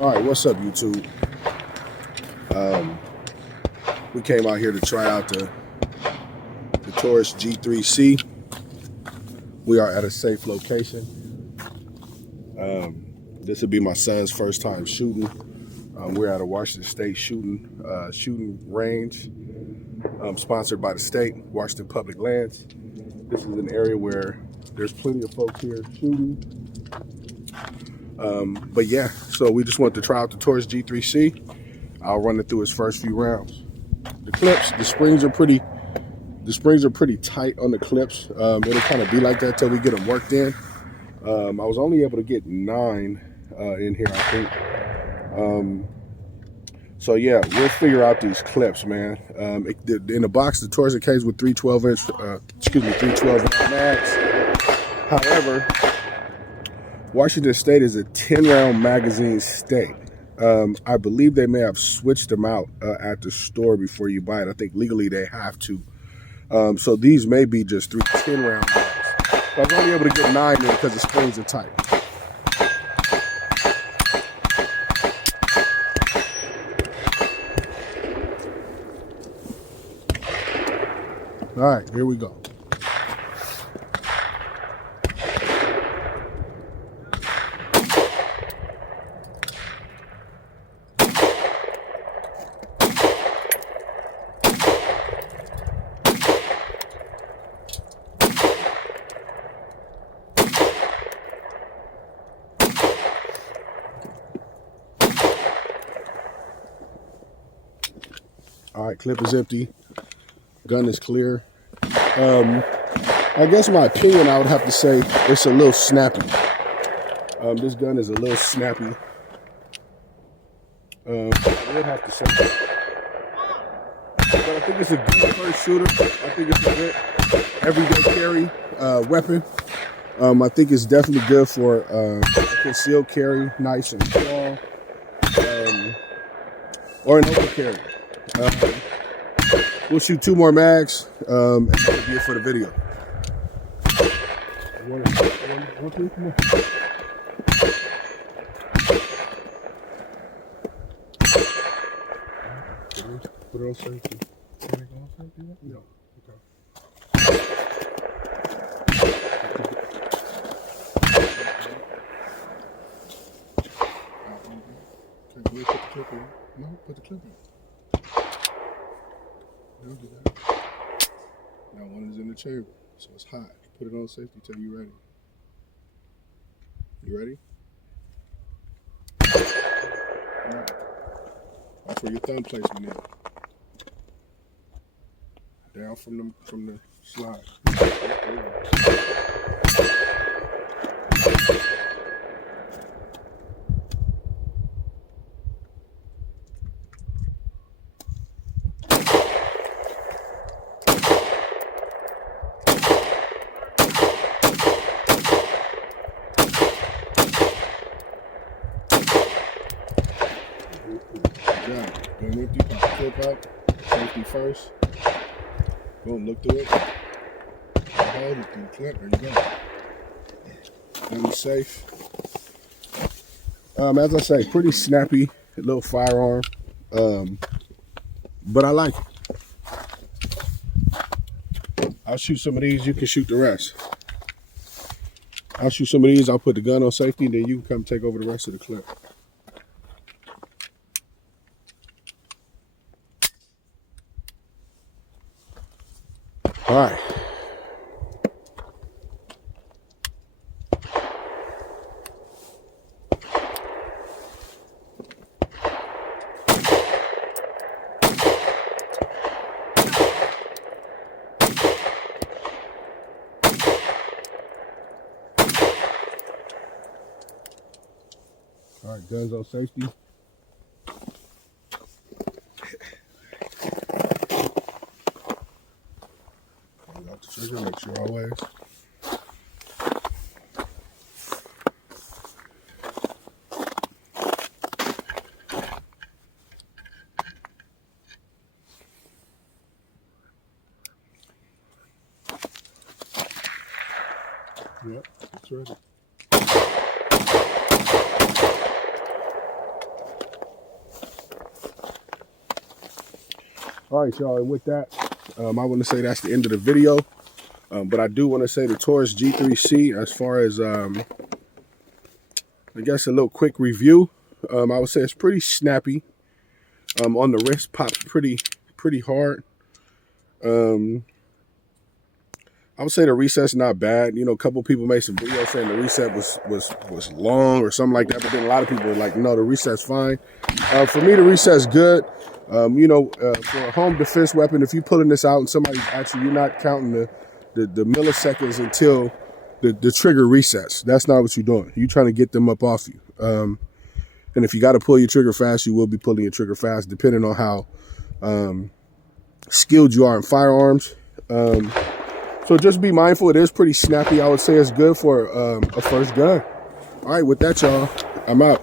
All right, what's up, YouTube? We came out here to try out the Taurus G3C. We are at a safe location. This will be my son's first time shooting. We're at a Washington State shooting range, sponsored by the state, Washington Public Lands. This is an area where there's plenty of folks here shooting. But yeah, so we just wanted to try out the Taurus G3C. I'll run it through his first few rounds. The clips, the springs are pretty tight on the clips. It'll kind of be like that till we get them worked in. I was only able to get 9 in here, I think. So yeah, we'll figure out these clips, man. In the box, the Taurus came with 312 mags. However, Washington State is a 10-round magazine state. I believe they may have switched them out at the store before you buy it. I think legally they have to. So these may be just 3 10-round mags. I was only able to get 9 in because the springs are tight. All right, here we go. All right, clip is empty. Gun is clear. I guess my opinion, I would have to say it's a little snappy. This gun is a little snappy. I would have to say that. But I think it's a good first shooter. I think it's a good everyday carry weapon. I think it's definitely good for a concealed carry, nice and strong, or an open carry. We'll shoot 2 more mags, and that'll be it for the video. Put it on safety. Can I go on safety? No. Okay. Okay, put the clip in. No, put the clip in. Don't do that. Now one is in the chamber, so it's hot. Put it on safety till you're ready. You ready? All right. That's where your thumb placement is. Down from the slide. Gun empty, pop the clip out. Safety first. Boom, look through it. Hold it through the clip. There you go. Gun is safe. As I say, pretty snappy little firearm. But I like it. I'll shoot some of these. You can shoot the rest. I'll shoot some of these. I'll put the gun on safety, and then you can come take over the rest of the clip. All right. All right, guns on safety. Out the trigger, make sure always. Yep, it's ready. All right, y'all, and with that, I want to say that's the end of the video. But I do want to say the Taurus G3C, as far as, I guess a little quick review. I would say it's pretty snappy. On the wrist, pops pretty hard. I would say the reset's not bad. You know, a couple people made some videos saying the reset was long or something like that, but then a lot of people were like, no, the reset's fine. For me, the reset's good. You know, for a home defense weapon, if you're pulling this out and somebody's at you, you're not counting the milliseconds until the trigger resets. That's not what you're doing. You're trying to get them up off you. And if you got to pull your trigger fast, you will be pulling your trigger fast, depending on how skilled you are in firearms. So just be mindful. It is pretty snappy. I would say it's good for a first gun. All right, with that, y'all, I'm out.